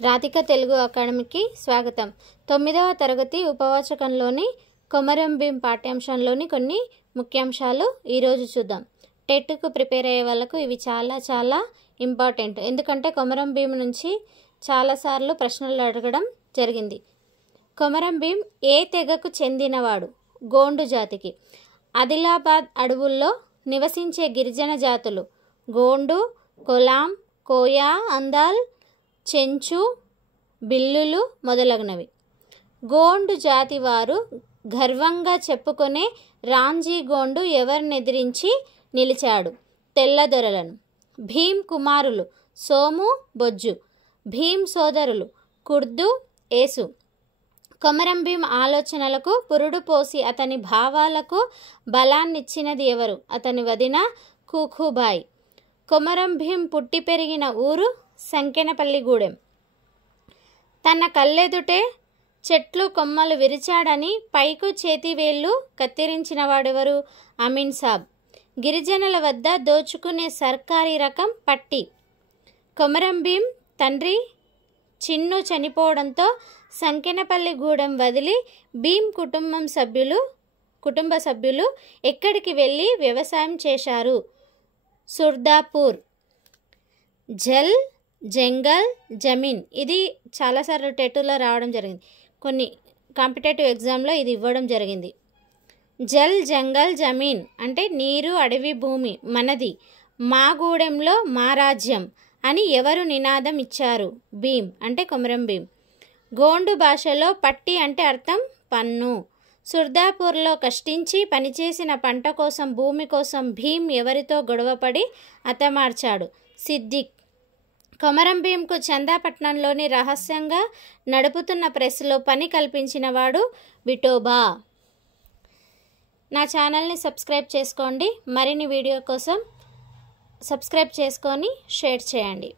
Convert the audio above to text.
రాధిక తెలుగు అకాడమీకి స్వాగతం. 9వ తరగతి ఉపవాచకంలోని కొమరం భీం పాఠ్యాంశంలోని కొన్ని ముఖ్యాంశాలు ఈరోజు చూద్దాం. టెట్కు ప్రిపేర్ అయ్యే వాళ్ళకు ఇవి చాలా ఇంపార్టెంట్. ఎందుకంటే కొమరం భీం నుంచి చాలాసార్లు ప్రశ్నలు అడగడం జరిగింది. కొమరం భీం ఏ తెగకు చెందినవాడు? గోండు జాతికి. ఆదిలాబాద్ అడవుల్లో నివసించే గిరిజన జాతులు గోండు, కొలాం, కోయా, అందాల్, చెంచు, బిల్లులు మొదలగునవి. గోండు జాతి వారు గర్వంగా చెప్పుకునే రాంజీ గోండు ఎవరినెదిరించి నిలిచాడు? తెల్లదొరలను. భీం కుమారులు సోము, బొజ్జు. భీం సోదరులు కుర్దు, ఏసు. కొమరం భీం ఆలోచనలకు పురుడు పోసి అతని భావాలకు బలాన్నిచ్చినది ఎవరు? అతని వదిన కూకుబాయి. కొమరం భీం పుట్టి పెరిగిన ఊరు సంకెనపల్లిగూడెం. తన కళ్ళెదుటే చెట్లు కొమ్మలు విరిచాడని పైకు చేతివేళ్లు కత్తిరించిన వాడెవరు? అమీన్ సాబ్. గిరిజనుల వద్ద దోచుకునే సర్కారీ రకం పట్టి. కొమరం భీం తండ్రి చిన్ను చనిపోవడంతో సంకెనపల్లిగూడెం వదిలి భీం కుటుంబ సభ్యులు ఎక్కడికి వెళ్ళి వ్యవసాయం చేశారు? సుర్దాపూర్. జల్, జంగల్, జమీన్. ఇది చాలాసార్లు టెట్లో రావడం జరిగింది. కొన్ని కాంపిటేటివ్ ఎగ్జామ్లో ఇది ఇవ్వడం జరిగింది. జల్, జంగల్, జమీన్ అంటే నీరు, అడవి, భూమి మనది. మా గూడెంలో మా రాజ్యం అని ఎవరు నినాదం ఇచ్చారు? భీం అంటే కొమరం భీం. గోండు భాషలో పట్టి అంటే అర్థం పన్ను. సుర్దాపూర్లో కష్టించి పనిచేసిన పంట కోసం, భూమి కోసం భీం ఎవరితో గొడవపడి హతమార్చాడు? సిద్దిక్. కొమరం భీంకు చందాపట్నంలోని రహస్యంగా నడుపుతున్న ప్రెస్లో పని కల్పించిన వాడు విఠోబా. నా ఛానల్ని సబ్స్క్రైబ్ చేసుకోండి. మరిన్ని వీడియో కోసం సబ్స్క్రైబ్ చేసుకొని షేర్ చేయండి.